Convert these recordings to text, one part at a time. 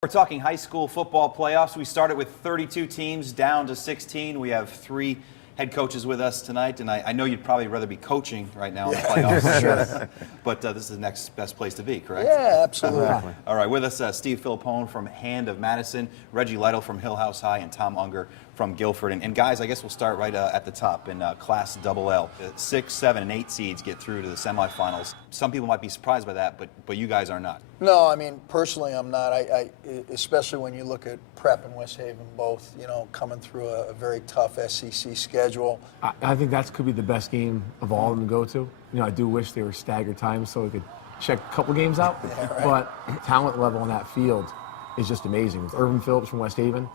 We're talking high school football playoffs. We started with 32 teams down to 16. We have 3 head coaches with us tonight, and I know you'd probably rather be coaching right now in the playoffs. Sure. But this is the next best place to be, correct? Yeah, absolutely. All right, with us, Steve Philippone from Hand of Madison, Reggie Lytle from Hillhouse High, and Tom Unger from Guilford. And guys, I guess we'll start right at the top in Class Double-L. 6, 7, and 8 seeds get through to the semifinals. Some people might be surprised by that, but you guys are not. No, I mean, personally, I'm not. I especially when you look at Prep and West Haven both, coming through a very tough SEC schedule. I think that could be the best game of all of them to go to. I do wish they were staggered times so we could check a couple games out. Yeah, right. But talent level on that field is just amazing. With Irvin Phillips from West Haven,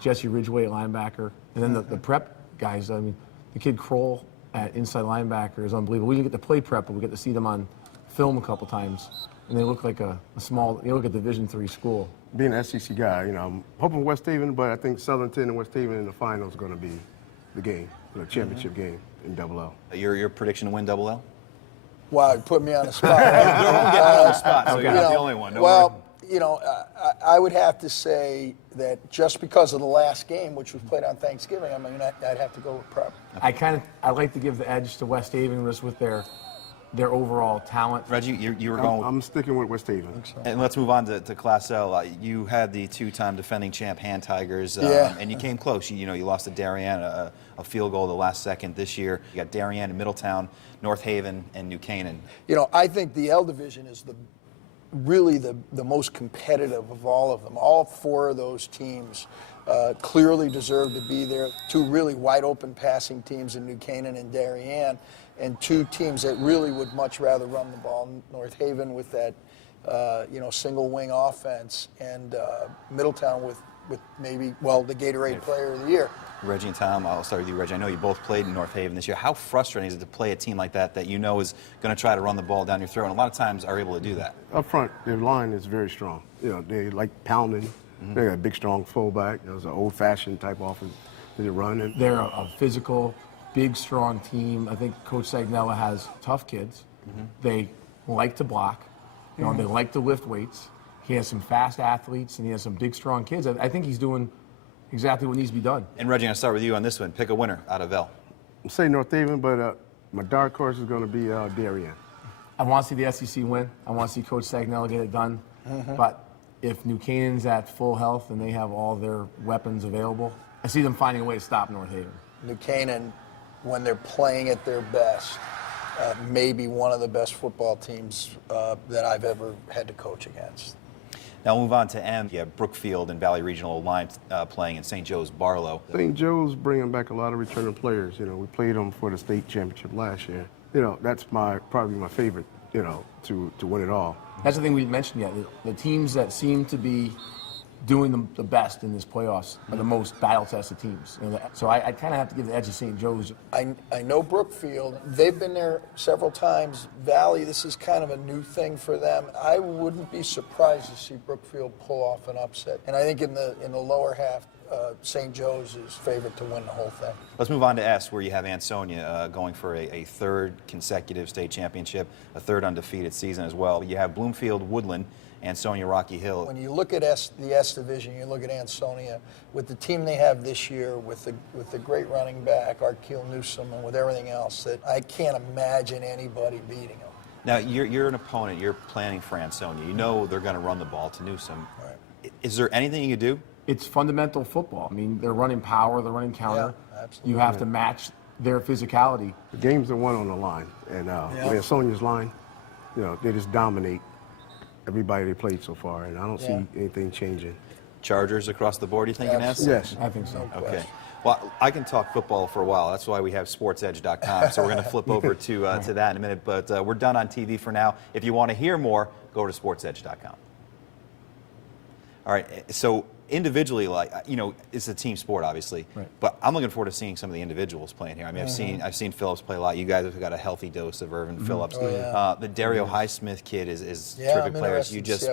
Jesse Ridgway at linebacker, and then the Prep guys. I mean, the kid Kroll at inside linebacker is unbelievable. We didn't get to play Prep, but we get to see them on film a couple times. And they look like a small, look at Division III school. Being an SEC guy, I'm hoping West Haven, but I think Southernton and West Haven in the final is going to be the game, the championship game in Double-L. Your prediction to win Double-L? Wow, you put me on the spot. You won't get on the spot, so you're not the only one. Don't worry. I would have to say that just because of the last game, which was played on Thanksgiving, I'd have to go with Prep. I like to give the edge to West Haven just with their overall talent. Reggie, you were going. I'm sticking with West Haven. So. And let's move on to Class L. You had the 2-time defending champ Hand Tigers, and you came close. You lost to Darien, a field goal the last second this year. You got Darien and Middletown, North Haven, and New Canaan. I think the L division is really the most competitive of all of them. All 4 of those teams clearly deserve to be there. 2 really wide open passing teams in New Canaan and Darien, and 2 teams that really would much rather run the ball. North Haven with that single wing offense, and Middletown with maybe the Gatorade Player of the Year. Reggie and Tom, I'll start with you, Reggie. I know you both played in North Haven this year. How frustrating is it to play a team like that is going to try to run the ball down your throat, and a lot of times are able to do that? Up front, their line is very strong. They like pounding. Mm-hmm. They got a big, strong fullback. It's an old-fashioned type offense that they run. And they're a physical, big, strong team. I think Coach Sagnella has tough kids. Mm-hmm. They like to block. They like to lift weights. He has some fast athletes, and he has some big, strong kids. I think he's doing exactly what needs to be done. And Reggie, I'll start with you on this one. Pick a winner out of L. I'm saying North Haven, but my dark horse is going to be Darien. I want to see the SEC win. I want to see Coach Sagnella get it done. Mm-hmm. But if New Canaan's at full health and they have all their weapons available, I see them finding a way to stop North Haven. New Canaan, when they're playing at their best, maybe one of the best football teams that I've ever had to coach against. Now we'll move on to M. You have Brookfield and Valley Regional Alliance playing in St. Joe's Barlow. St. Joe's bringing back a lot of returning players. We played them for the state championship last year. That's probably my favorite, to win it all. That's the thing we mentioned yet. The teams that seem to be doing the best in this playoffs are the most battle-tested teams. So I kind of have to give the edge to St. Joe's. I know Brookfield. They've been there several times. Valley, this is kind of a new thing for them. I wouldn't be surprised to see Brookfield pull off an upset. And I think in the lower half, St. Joe's is favored to win the whole thing. Let's move on to S, where you have Ansonia going for a 3rd consecutive state championship, a 3rd undefeated season as well. You have Bloomfield Woodland, Ansonia Rocky Hill. When you look at the S division, you look at Ansonia with the team they have this year, with the great running back, Arkeel Newsom, and with everything else, that I can't imagine anybody beating them. Now you're an opponent. You're planning for Ansonia. They're going to run the ball to Newsom. Right. Is there anything you can do? It's fundamental football. I mean, they're running power, they're running counter. Yeah, absolutely. You have to match their physicality. The games are won on the line, and Ansonia's line, they just dominate everybody they played so far, and I don't see anything changing. Chargers across the board, you think, in S? Yes. I think so. Okay. Well, I can talk football for a while. That's why we have SportsEdge.com. So we're going to flip over to that in a minute. But we're done on TV for now. If you want to hear more, go over to SportsEdge.com. All right. So individually, it's a team sport, obviously. Right. But I'm looking forward to seeing some of the individuals playing here. I mean, I've seen Phillips play a lot. You guys have got a healthy dose of Irvin Phillips. Oh, yeah. The Dario Highsmith kid is a terrific player, as you just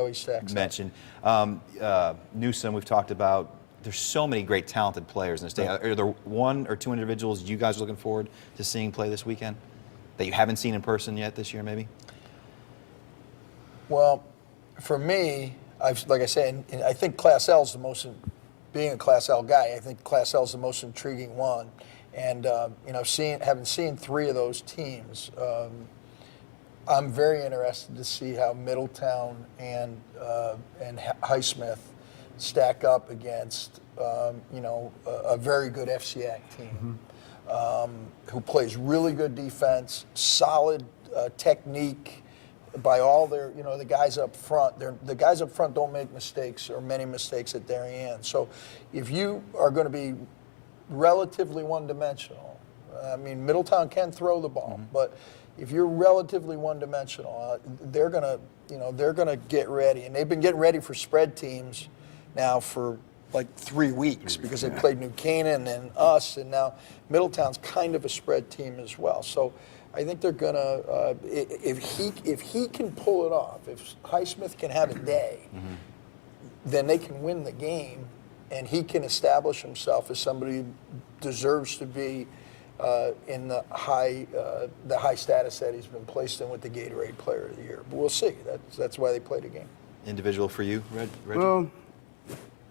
mentioned. Newsom, we've talked about. There's so many great, talented players in the state. Are there 1 or 2 individuals you guys are looking forward to seeing play this weekend that you haven't seen in person yet this year, maybe? Well, for me, like I say, and I think Class L is the most, being a Class L guy, I think Class L is the most intriguing one. And having seen 3 of those teams, I'm very interested to see how Middletown and Highsmith stack up against a very good FCAC team who plays really good defense, solid technique by all their, the guys up front. The guys up front don't make mistakes or many mistakes at their end. So if you are going to be relatively one-dimensional, I mean, Middletown can throw the ball, but if you're relatively one-dimensional, they're gonna get ready, and they've been getting ready for spread teams now for like 3 weeks because they played New Canaan and us, and now Middletown's kind of a spread team as well. So I think they're gonna if he can pull it off, if Highsmith can have a day, then they can win the game, and he can establish himself as somebody who deserves to be in the high status that he's been placed in with the Gatorade Player of the Year. But we'll see. That's why they played a game. Individual for you, Reggie? Well,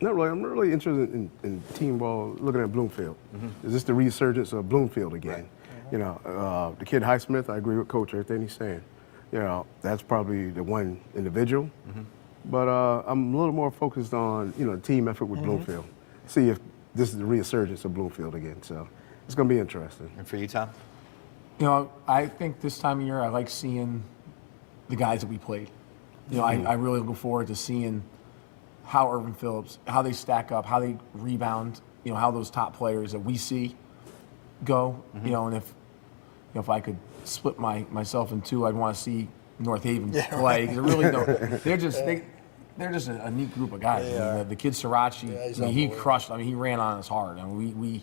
not really. I'm not really interested in team ball. Looking at Bloomfield, is this the resurgence of Bloomfield again? Right. The kid Highsmith, I agree with Coach everything he's saying. That's probably the one individual. But I'm a little more focused on the team effort with Bloomfield. See if this is the resurgence of Bloomfield again. So it's going to be interesting. And for you, Tom? I think this time of year I like seeing the guys that we played. I really look forward to seeing how Irvin Phillips, how they stack up, how they rebound, how those top players that we see go, and if I could split myself in 2, I'd want to see North Haven play. They really don't. They're just a neat group of guys. The kid Srirachi, he crushed. He ran on us hard. We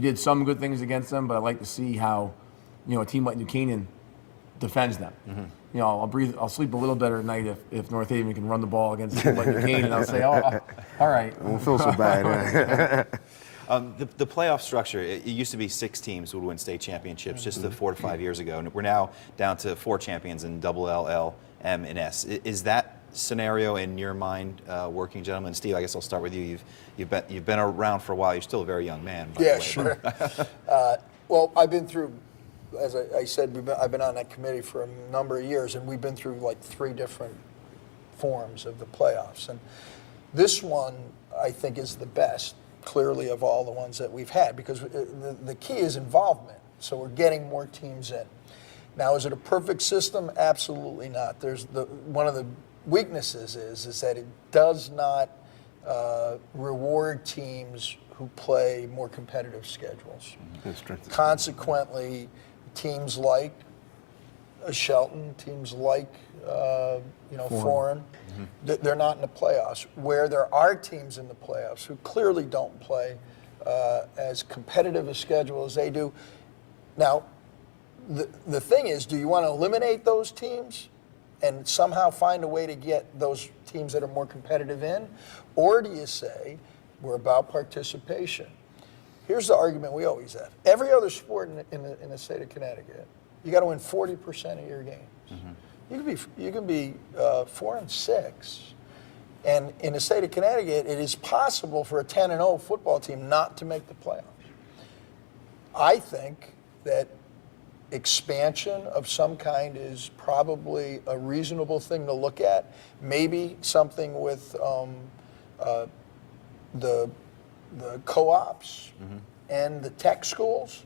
did some good things against them, but I like to see how a team like New Canaan defends them. I'll sleep a little better at night if North Haven can run the ball against a team like New Canaan. I'll say, all right. I don't feel so bad. The playoff structure, it used to be 6 teams would win state championships just 4 to 5 years ago, and we're now down to 4 champions in double L, L, M, and S. Is that scenario in your mind working, gentlemen? Steve, I guess I'll start with you. You've been around for a while. You're still a very young man. Yeah, sure. Well, I've been through, as I said, I've been on that committee for a number of years, and we've been through like 3 different forms of the playoffs. And this one, I think, is the best, clearly, of all the ones that we've had, because the key is involvement. So we're getting more teams in. Now, is it a perfect system? Absolutely not. One of the weaknesses is that it does not reward teams who play more competitive schedules. Consequently, teams like Shelton, teams like Foreign, they're not in the playoffs. Where there are teams in the playoffs who clearly don't play as competitive a schedule as they do. Now, the thing is, do you want to eliminate those teams and somehow find a way to get those teams that are more competitive in? Or do you say, we're about participation? Here's the argument we always have. Every other sport in the state of Connecticut, you got to win 40% of your games. You can be 4-6, and in the state of Connecticut, it is possible for a 10-0 football team not to make the playoffs. I think that expansion of some kind is probably a reasonable thing to look at. Maybe something with the co-ops and the tech schools,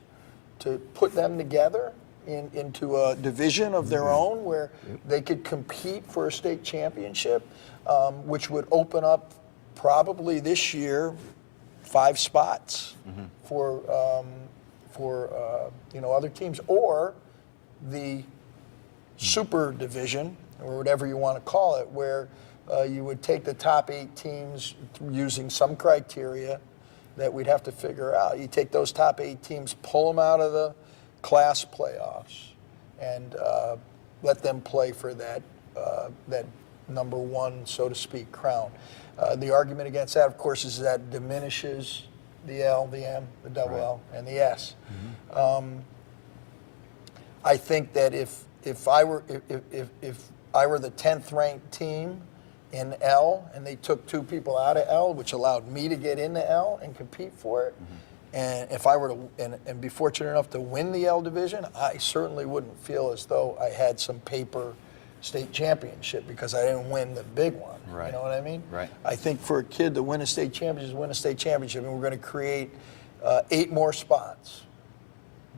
to put them together into a division of their own where they could compete for a state championship, which would open up probably this year 5 spots for other teams, or the super division, or whatever you want to call it, where you would take the top 8 teams using some criteria that we'd have to figure out. You take those top 8 teams, pull them out of the class playoffs, and let them play for that number 1, so to speak, crown. The argument against that, of course, is that diminishes the L, the M, the double L, and the S. I think that if I were the 10th ranked team in L, and they took 2 people out of L, which allowed me to get into L and compete for it. And if I were to and be fortunate enough to win the L division, I certainly wouldn't feel as though I had some paper state championship because I didn't win the big one. Right. You know what I mean? Right. I think for a kid to win a state championship is win a state championship, and we're going to create 8 more spots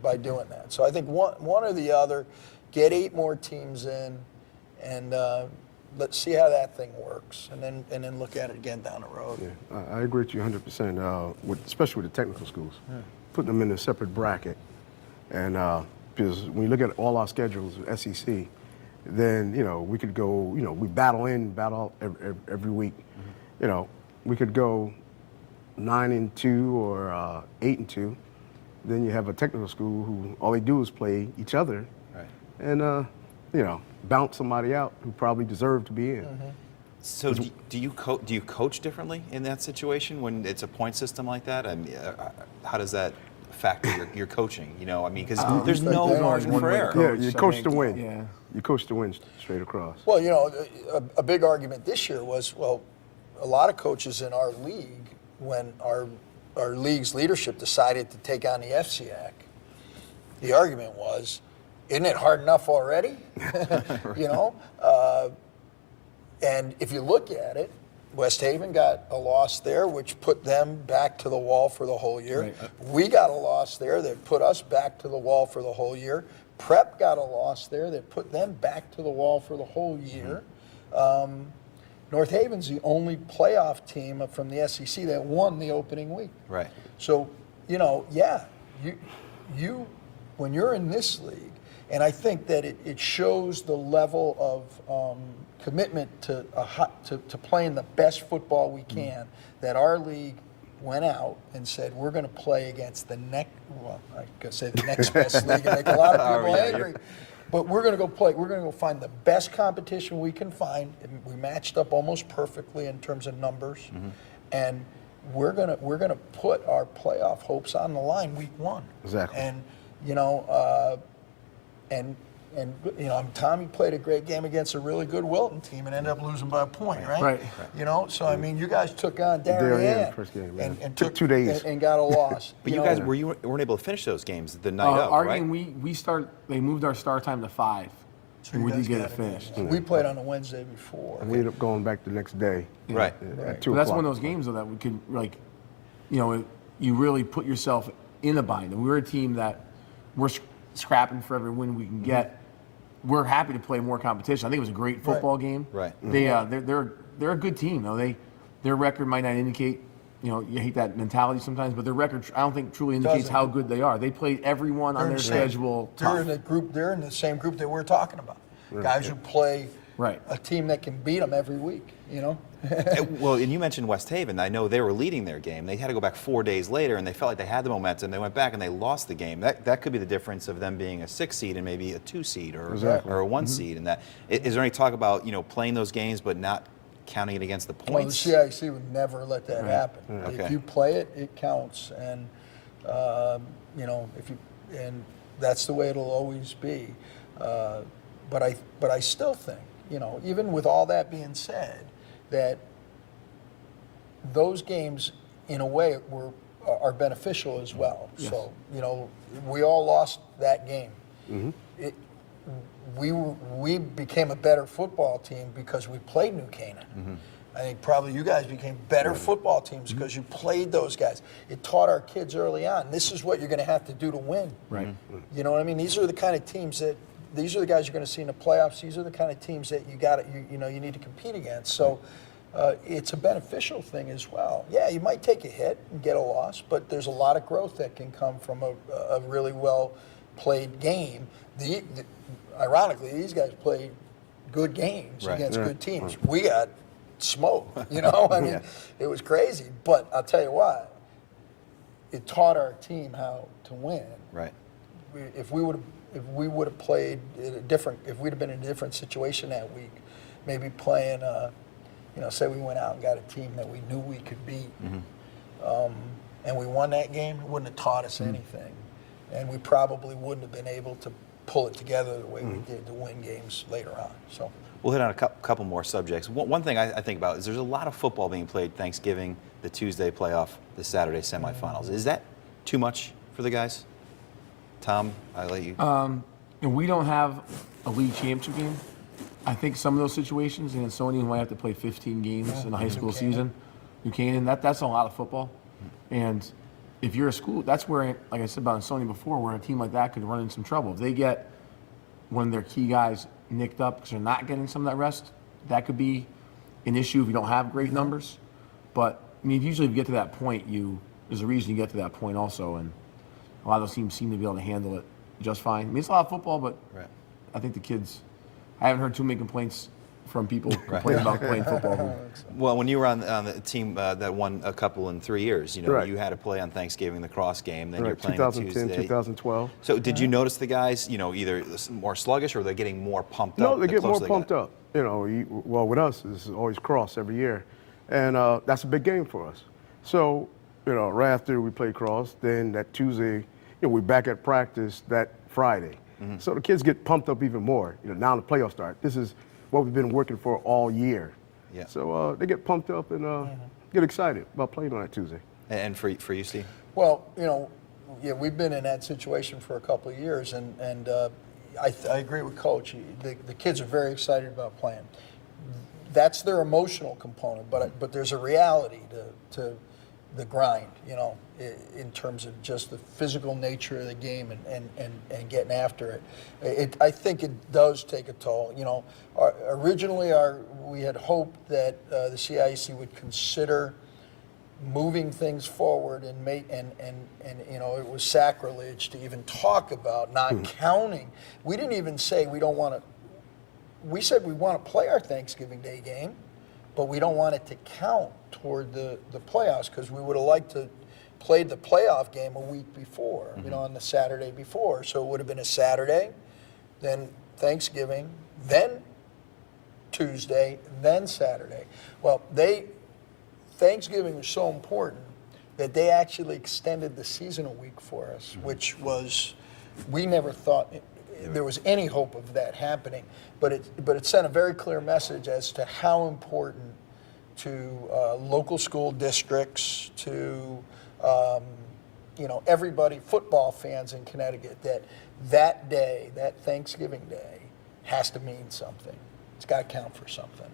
by doing that. So I think one or the other, get 8 more teams in, and let's see how that thing works, and then look at it again down the road. Yeah, I agree with you 100%, especially with the technical schools. Putting them in a separate bracket. And because when you look at all our schedules, SEC, then, we could go, we battle out every week. We could go 9-2 or 8-2. Then you have a technical school who all they do is play each other. Right. And, bounce somebody out who probably deserved to be in. So do you coach differently in that situation when it's a point system like that? I mean, how does that factor your coaching? Because there's no margin for error. Yeah, you coach to win. Yeah. You coach to win straight across. Well, a big argument this year was, a lot of coaches in our league, when our league's leadership decided to take on the FCAC, the argument was, isn't it hard enough already? And if you look at it, West Haven got a loss there, which put them back to the wall for the whole year. Right. We got a loss there that put us back to the wall for the whole year. Prep got a loss there that put them back to the wall for the whole year. North Haven's the only playoff team from the SEC that won the opening week. Right. So, you when you're in this league, and I think that it shows the level of commitment to playing the best football we can, that our league went out and said, we're going to play against the next best league and make a lot of people angry. But we're going to go play. We're going to go find the best competition we can find. And we matched up almost perfectly in terms of numbers, and we're gonna put our playoff hopes on the line week 1. Exactly. And Tommy played a great game against a really good Wilton team and ended up losing by a point, right? Right. So I mean, you guys took on Darien Darien first game, yeah. and Took 2 days and got a loss. But you guys weren't able to finish those games the night of, Our right? game, they moved our start time to 5, and we You guys did get got it finished. We played on the Wednesday before. And we ended up going back the next day. Right. At 2 But that's o'clock. one of those games, though, that we could, you really put yourself in a bind. And we're a team that we're scrapping for every win we can get. We're happy to play more competition. I think it was a great football game. Right. They're a good team, though. Their record might not indicate, you hate that mentality sometimes, but their record, I don't think, truly indicates Doesn't. how good they are. They played everyone on their schedule They're tough. they're in the same group that we're talking about. Guys who play a team that can beat them every week. Well, and you mentioned West Haven. I know they were leading their game. They had to go back 4 days later, and they felt like they had the momentum. They went back and they lost the game. That could be the difference of them being a 6 seed and maybe a 2 seed or a 1 seed. And that is there any talk about playing those games but not counting it against the Well, the points? CIC would never let that happen. Okay. If you play it, it counts, and and that's the way it'll always be. But I still think, even with all that being said, that those games, in a way, are beneficial as well. Yes. So, we all lost that game. We became a better football team because we played New Canaan. I think probably you guys became better football teams because you played those guys. It taught our kids early on, this is what you're going to have to do to win. Right. You know what I mean? These are the kind of teams that, these are the guys you're going to see in the playoffs. These are the kind of teams that you need to compete against. So it's a beneficial thing as well. Yeah, you might take a hit and get a loss, but there's a lot of growth that can come from a really well played game. Ironically, these guys played good games against good teams. We got smoked, I mean, it was crazy. But I'll tell you what, it taught our team how to win. Right. If we would have played if we'd have been in a different situation that week, maybe playing, say we went out and got a team that we knew we could beat, and we won that game, it wouldn't have taught us anything, and we probably wouldn't have been able to pull it together the way we did to win games later on. So We'll hit on a couple more subjects. One thing I think about is there's a lot of football being played Thanksgiving, the Tuesday playoff, the Saturday semifinals. Is that too much for the guys? Tom, I'll let you. And we don't have a league championship game. I think some of those situations, and Sony might have to play 15 games in a high school season. You can, that's a lot of football. And if you're a school, that's where, like I said about Sony before, where a team like that could run into some trouble. If they get one of their key guys nicked up because they're not getting some of that rest, that could be an issue if you don't have great numbers. But I mean, usually if you get to that point, there's a reason you get to that point also, and a lot of those teams seem to be able to handle it just fine. I mean, it's a lot of football, but I think the kids, I haven't heard too many complaints from people complaining about playing football. Well, when you were on the team that won a couple in 3 years, you know, you had to play on Thanksgiving, the cross game, then you're playing 2010, Tuesday. 2012. So did you notice the guys, you know, either more sluggish or they're getting more pumped up? No, they get more pumped up. You know, well, with us, it's always cross every year. And that's a big game for us. So, you know, right after we play cross, then that Tuesday, you know, we're back at practice that Friday. So the kids get pumped up even more. You know, now the playoffs start. This is what we've been working for all year. Yeah. So they get pumped up and get excited about playing on that Tuesday. And for you, Steve? Well, you know, yeah, we've been in that situation for a couple of years, and I agree with Coach. The kids are very excited about playing. That's their emotional component, but there's a reality to the grind, you know, in terms of just the physical nature of the game and getting after it. I think it does take a toll. You know, originally we had hoped that the CIAC would consider moving things forward and you know, it was sacrilege to even talk about not counting. We didn't even say we don't want to. We said we want to play our Thanksgiving Day game, but we don't want it to count toward the playoffs, because we would have liked to play the playoff game a week before, you know, on the Saturday before. So it would have been a Saturday, then Thanksgiving, then Tuesday, then Saturday. Well, Thanksgiving was so important that they actually extended the season a week for us, which was, we never thought there was any hope of that happening. But it sent a very clear message as to how important to local school districts, to you know, everybody, football fans in Connecticut, that day, that Thanksgiving Day, has to mean something. It's got to count for something.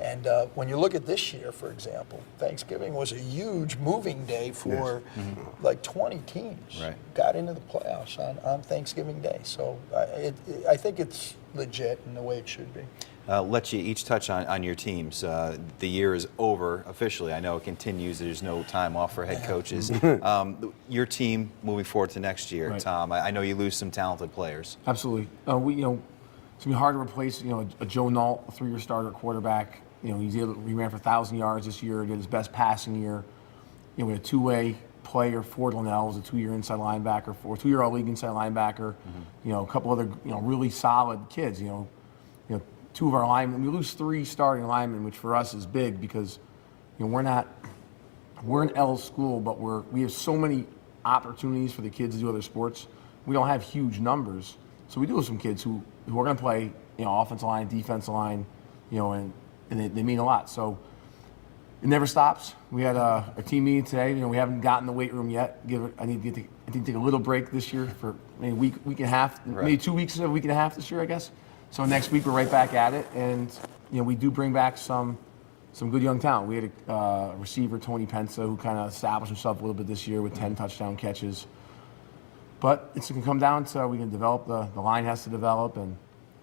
And when you look at this year, for example, Thanksgiving was a huge moving day for like 20 teams. Got into the playoffs on Thanksgiving Day. So I think it's legit in the way it should be. Let you each touch on your teams. The year is over officially. I know it continues. There's no time off for head coaches. Your team moving forward to next year, Tom. I know you lose some talented players. Absolutely. You know, it's gonna be hard to replace. You know, a Joe Nault, a 3-year starter quarterback. You know, he ran for 1,000 yards this year. Did his best passing year. You know, we had a two-way player. Ford Linnell was a 2-year inside linebacker, 2-year all-league inside linebacker. You know, a couple other really solid kids. You know, 2 of our linemen. We lose 3 starting linemen, which for us is big because, you know, we're an L school, but we have so many opportunities for the kids to do other sports. We don't have huge numbers, so we do have some kids who are going to play, you know, offensive line, defensive line, you know, and they mean a lot. So it never stops. We had a team meeting today. You know, we haven't gotten the weight room yet. I need to take a little break this year for maybe a week and a half, maybe 2 weeks, a week and a half this year, I guess. So next week we're right back at it, and you know, we do bring back some good young talent. We had a receiver, Tony Pensa, who kind of established himself a little bit this year with 10 touchdown catches. But it's going to come down to we can develop the line has to develop, and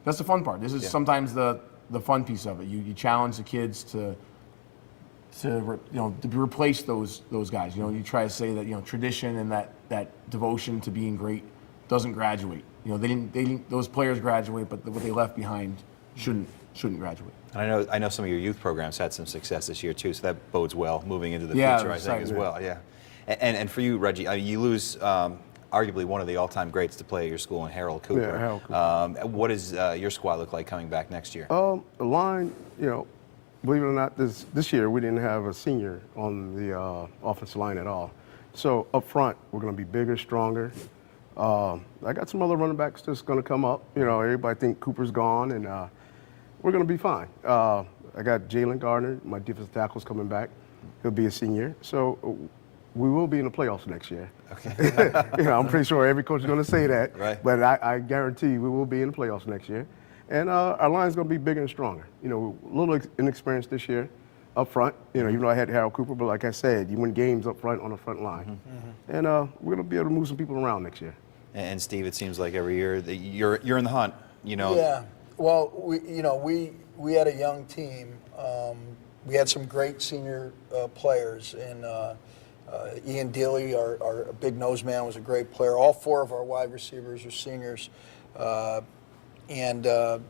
that's the fun part. This is sometimes the fun piece of it. You challenge the kids to replace those guys. You know, you try to say that, you know, tradition and that devotion to being great doesn't graduate. You know, they didn't those players graduate, but what they left behind shouldn't graduate. And I know some of your youth programs had some success this year too, so that bodes well moving into the future, I think, as well. Yeah. And for you, Reggie, you lose arguably one of the all-time greats to play at your school in Harold Cooper. Yeah, Harold Cooper. What does your squad look like coming back next year? The line, you know, believe it or not, this year we didn't have a senior on the offensive line at all. So up front, we're going to be bigger, stronger. I got some other running backs that's going to come up. You know, everybody think Cooper's gone, and we're going to be fine. I got Jalen Gardner, my defensive tackle's coming back. He'll be a senior. So we will be in the playoffs next year. Okay. I'm pretty sure every coach is going to say that. Right. But I guarantee you we will be in the playoffs next year. And our line's going to be bigger and stronger. A little inexperienced this year up front, even though I had Harold Cooper. But like I said, you win games up front on the front line. And we're going to be able to move some people around next year. And Steve, it seems like every year that you're in the hunt. Yeah. Well, we had a young team. We had some great senior players, and Ian Dealey, our big nose man, was a great player. All 4 of our wide receivers are seniors, and the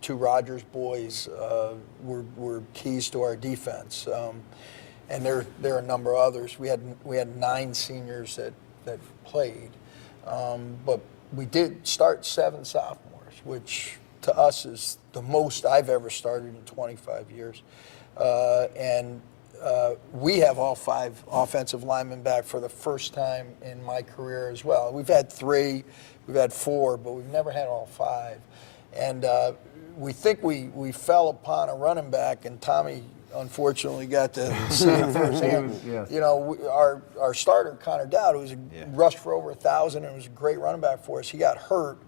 2 Rogers boys were keys to our defense. And there are a number of others. We had 9 seniors that played, but we did start 7 sophomores, which to us is the most I've ever started in 25 years. And we have all 5 offensive linemen back for the first time in my career as well. We've had 3, we've had 4, but we've never had all 5. And we think we fell upon a running back, and Tommy unfortunately got to see it firsthand. Yes. Our starter, Connor Dowd, who was rushed for over 1,000 and was a great running back for us, he got hurt,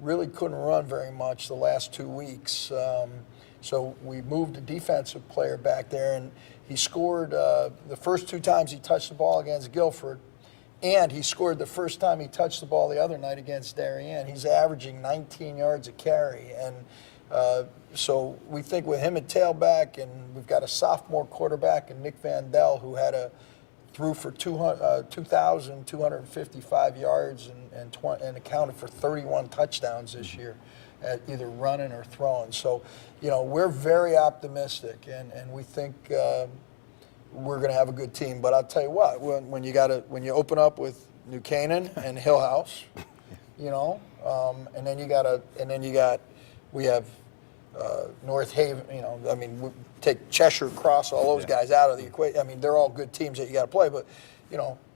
really couldn't run very much the last 2 weeks. So we moved a defensive player back there, and he scored the first 2 times he touched the ball against Guilford, and he scored the first time he touched the ball the other night against Darien. He's averaging 19 yards a carry, and so we think with him at tailback, and we've got a sophomore quarterback in Nick Vandell, who threw for 2,255 yards and accounted for 31 touchdowns this year, at either running or throwing. So, we're very optimistic, and we think we're going to have a good team. But I'll tell you what, when you open up with New Canaan and Hill House, and then we have North Haven. We take Cheshire, Cross, all those guys out of the equation. They're all good teams that you got to play. But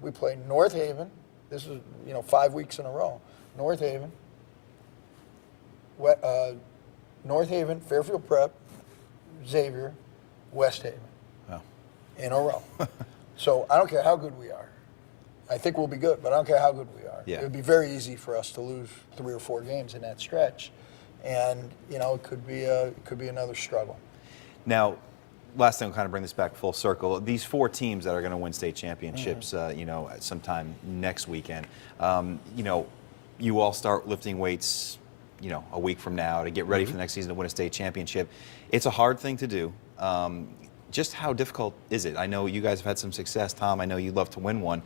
we play North Haven. This is 5 weeks in a row. North Haven. North Haven, Fairfield Prep, Xavier, West Haven. Wow. In a row. So I don't care how good we are. I think we'll be good, but I don't care how good we are. Yeah. It would be very easy for us to lose 3 or 4 games in that stretch, and it could be another struggle. Now, last thing, we'll kind of bring this back full circle. These 4 teams that are going to win state championships, sometime next weekend. You all start lifting weights a week from now to get ready for the next season to win a state championship. It's a hard thing to do. Just how difficult is it? I know you guys have had some success. Tom, I know you'd love to win one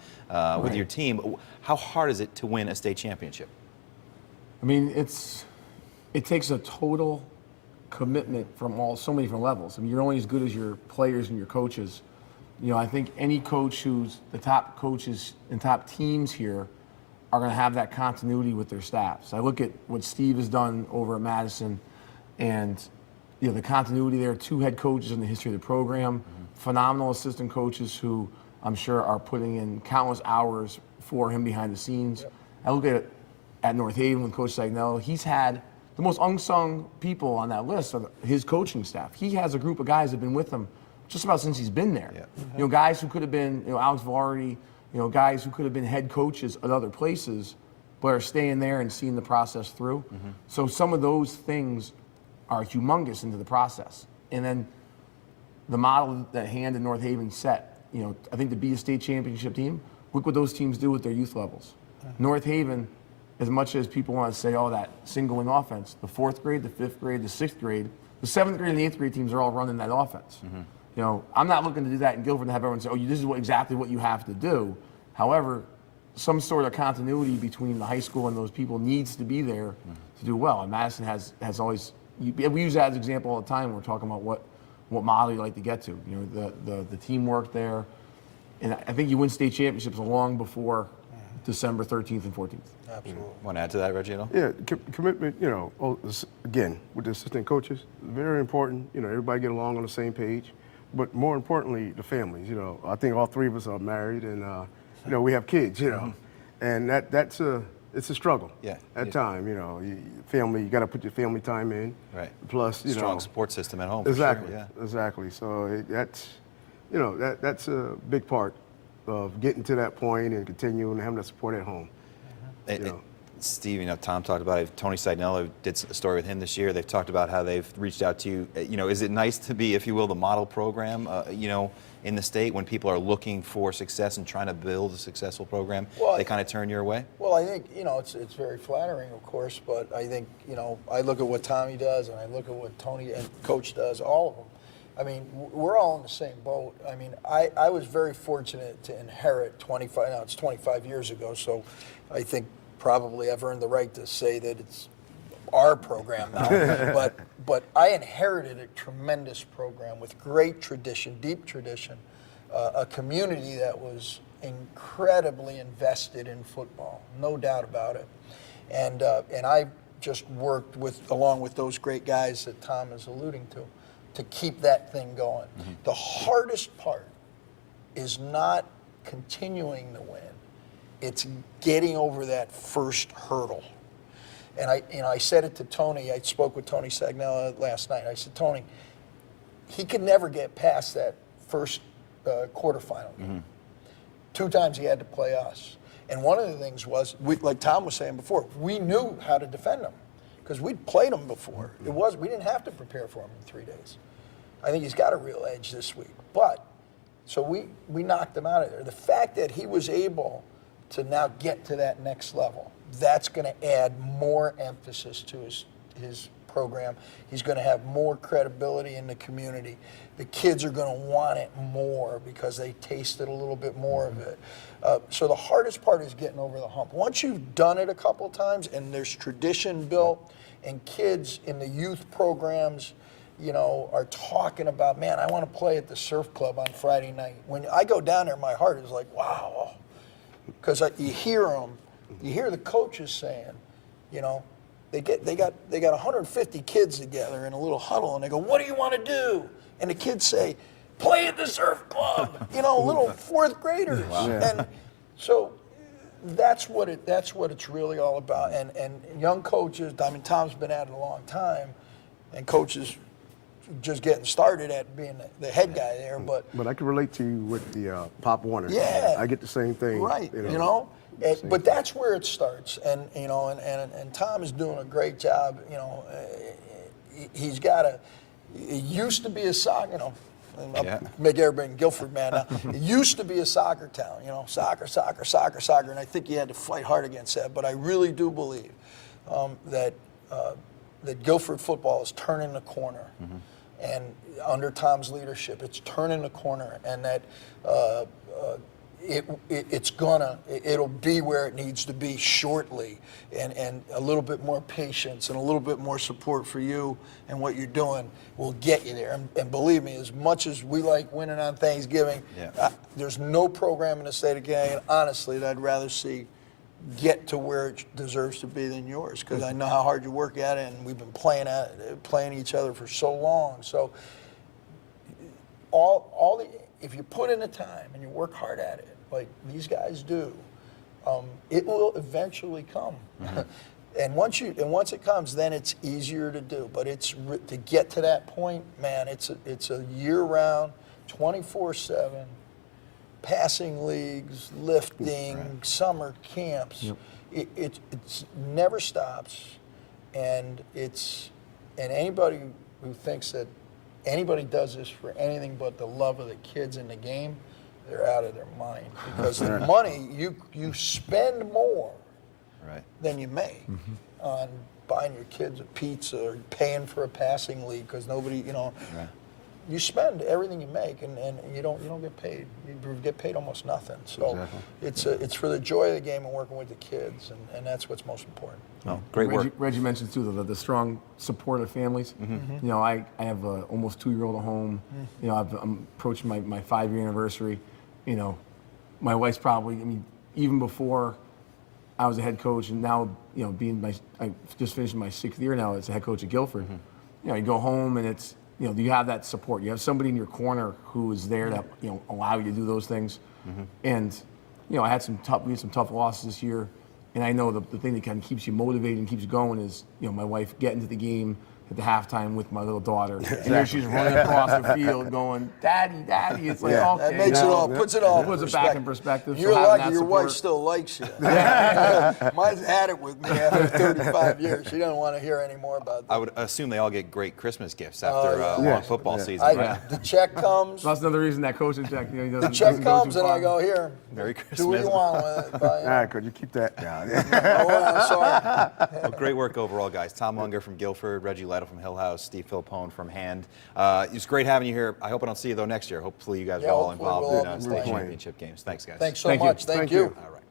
with your team. How hard is it to win a state championship? It takes a total commitment from so many different levels. You're only as good as your players and your coaches. I think any coach who's the top coaches and top teams here are going to have that continuity with their staffs. I look at what Steve has done over at Madison, and the continuity there. 2 head coaches in the history of the program, phenomenal assistant coaches who I'm sure are putting in countless hours for him behind the scenes. Yep. I look at North Haven with Coach Sagnello. He's had the most unsung people on that list of his coaching staff. He has a group of guys that have been with him just about since he's been there. Yep. Guys who could have been, Alex Velarde, guys who could have been head coaches at other places, but are staying there and seeing the process through. So some of those things are humongous into the process. And then the model that Hand and North Haven set, I think to be a state championship team, look what those teams do with their youth levels. North Haven, as much as people want to say, that single wing offense, the 4th grade, the 5th grade, the 6th grade, the 7th grade and the 8th grade teams are all running that offense. I'm not looking to do that in Guilford and have everyone say, this is exactly what you have to do. However, some sort of continuity between the high school and those people needs to be there to do well. And Madison has always, we use that as an example all the time when we're talking about what model you like to get to. The teamwork there. And I think you win state championships long before December 13th and 14th. Absolutely. Want to add to that, Reggie? Yeah, commitment, again, with the assistant coaches, very important. Everybody get along on the same page. But more importantly, the families. I think all 3 of us are married, and we have kids. And that's a it's a struggle. Yeah. At Yeah. time, you know, family, you got to put your family time in. Right. Plus, you Strong know, support system at home. exactly, For sure, yeah. exactly. So that's, you know, that's a big part of getting to that point and continuing and having that support at home. Steve, you know, Tom talked about it. Tony Signello did a story with him this year. They've talked about how they've reached out to you. You know, is it nice to be, if you will, the model program, you know, in the state when people are looking for success and trying to build a successful program? Well, they kind of turn your way? Well, I think, you know, it's very flattering, of course, but I think, you know, I look at what Tommy does and I look at what Tony and Coach does, all of them. I mean, we're all in the same boat. I mean, I was very fortunate to inherit 25 years ago, so I think probably I've earned the right to say that it's our program now. but I inherited a tremendous program with great tradition, deep tradition, a community that was incredibly invested in football, no doubt about it. And I just worked along with those great guys that Tom is alluding to keep that thing going. Mm-hmm. The hardest part is not continuing to win. It's getting over that first hurdle. And I said it to Tony. I spoke with Tony Signello last night. I said, Tony, he could never get past that first quarterfinal. Mm-hmm. 2 times he had to play us. And one of the things was, like Tom was saying before, we knew how to defend him because we'd played him before. We didn't have to prepare for him in 3 days. I think he's got a real edge this week. But, so we knocked him out of there. The fact that he was able to now get to that next level, that's going to add more emphasis to his program. He's going to have more credibility in the community. The kids are going to want it more because they tasted a little bit more of it. So the hardest part is getting over the hump. Once you've done it a couple of times and there's tradition built and kids in the youth programs, you know, are talking about, man, I want to play at the surf club on Friday night. When I go down there, my heart is like, wow. Because you hear them, you hear the coaches saying, you know, they got 150 kids together in a little huddle, and they go, what do you want to do? And the kids say, play at the surf club. You know, little 4th graders. Wow. And so that's what it's really all about. And young coaches, I mean, Tom's been at it a long time, and coaches just getting started at being the head guy there. But I can relate to you with the Pop Warner. Yeah, I get the same thing. Right. You know. But that's where it starts, and you know, and Tom is doing a great job. You know, he's got it used to be a soccer. You know, I'll make everybody in Guilford mad now. It used to be a soccer town. You know, soccer, and I think you had to fight hard against that. But I really do believe that Guilford football is turning the corner, and under Tom's leadership, it's turning the corner, and that. It'll be where it needs to be shortly, and a little bit more patience and a little bit more support for you and what you're doing will get you there. And believe me, as much as we like winning on Thanksgiving, there's no program in the state of Connecticut, honestly, that I'd rather see get to where it deserves to be than yours, because I know how hard you work at it, and we've been playing each other for so long. So if you put in the time and you work hard at it, like these guys do, it will eventually come. Mm-hmm. And once it comes, then it's easier to do. But to get to that point, man, it's a year-round, 24/7 passing leagues, lifting, summer camps. Yep. It never stops, and anybody who thinks that anybody does this for anything but the love of the kids in the game, they're out of their mind. Because the money, you spend more than you make on buying your kids a pizza or paying for a passing league because nobody, you know, you spend everything you make and you don't get paid. You get paid almost nothing. So it's for the joy of the game and working with the kids, and that's what's most important. Oh, great work. Reggie mentioned too the strong support of families. Mm-hmm. You know, I have a almost 2-year-old at home. Mm-hmm. You know, I'm approaching my 5-year anniversary. You know, my wife's probably, I mean, even before I was a head coach, and now, you know, I just finished my 6th year now as a head coach at Guilford. Mm-hmm. You know, you go home and it's, you know, you have that support. You have somebody in your corner who is there to, you know, allow you to do those things. Mm-hmm. And, you know, we had some tough losses this year. And I know the thing that kind of keeps you motivated and keeps you going is, my wife getting to the game at the halftime with my little daughter. And there she's running across the field going, Daddy, Daddy. It's like, okay. That makes it all, puts it all in puts it back in perspective. You're so having lucky that your support, wife still likes you. Mine's had it with me after 35 years. She doesn't want to hear any more about that. I would assume they all get great Christmas gifts after a long Yes. football Yeah. season. Right? The check comes. That's another reason that coaching check, he doesn't. The check doesn't go comes too and far. I go, here, Merry do what Christmas. you want with it. All right, could you keep that down? Oh, I'm sorry. Well, great work overall, guys. Tom Unger from Guilford, Reggie Lytle from Hill House, Steve Philpone from Hand. It's great having you here. I hope I don't see you, though, next year. Hopefully you guys Yeah, are all hopefully involved we'll in all be state playing. championship games. Thanks, guys. Thanks so Thank you. much. Thank you. All right.